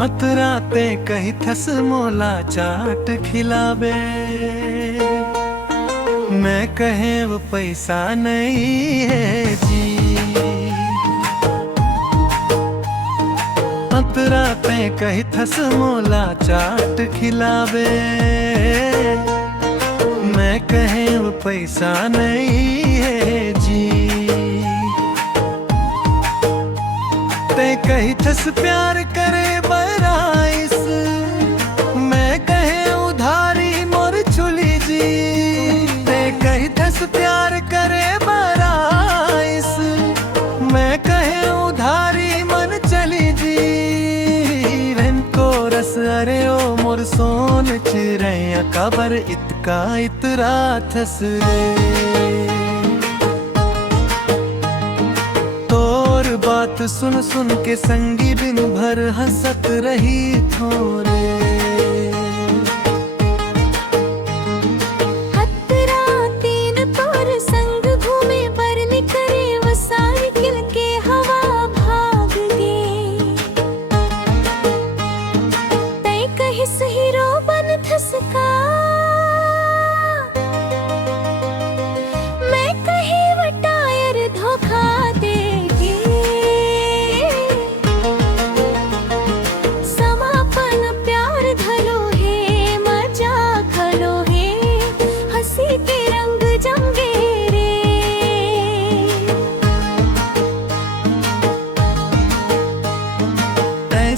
अतराते कहीं थस मोला चाट खिलावे, मैं कहे वो पैसा नहीं है जी। अतराते कहीं थस मोला चाट खिलावे, मैं कहे वो पैसा नहीं है जी। ते कहीं थस प्यार करे बराइस, मैं कहे उधारी मोर चुली जी। ते कहीं थस प्यार करे बराइस, मैं कहे उधारी मन चली जी। को रस अरे ओ मोर सोन चिरैया काबर इतका इतरा थस रे। बात सुन सुन के संगी दिन भर हंसत रही थोरे। अतरातीन तोर संग घूमे पर निकरे वो साइकिल के हवा भाग गे। तय कहीं हीरो बन थसका, मैं कहीं वो टायर धोखा दे।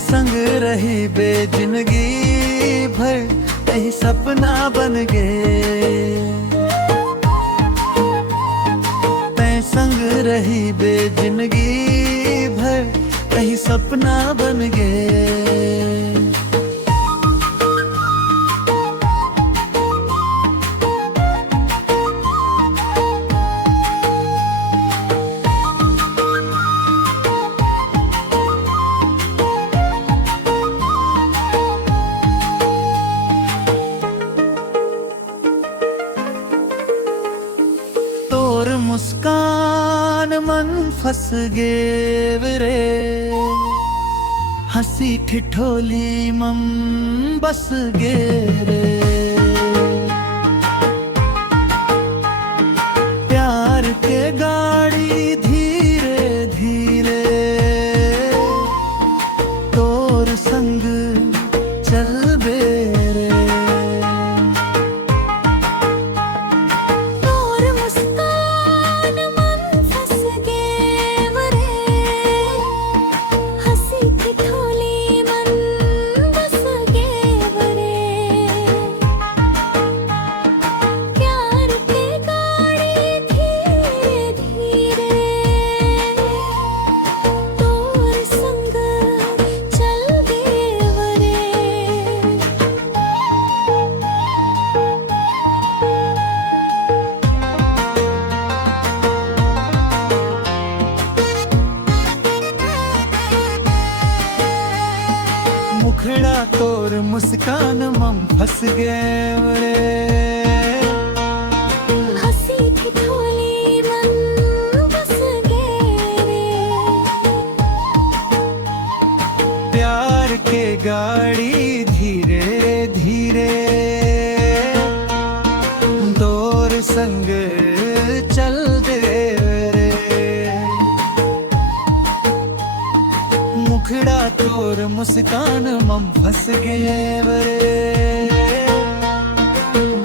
संग रही बेजिंदगी भर यही सपना बन गए। तै संग रही बेजिंदगी भर यही सपना बन गए। मुस्कान मन फस गे रे, हंसी ठिठोली मम बस गे रे। प्यार के गाड़ी धीरे धीरे तोर संग चल बे रे। मुखड़ा तोर मुस्कान मम फस गए रे। हंसी ठिठोली मन बस गए रे। प्यार के गाड़ी धीरे धीरे तोर संग चल दे रे। मुखड़ा तोर मुस्कान मम फस गए रे।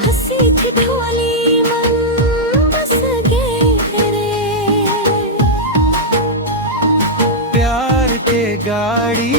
हंसी ठिठोली मन बस गए रे। प्यार के गाड़ी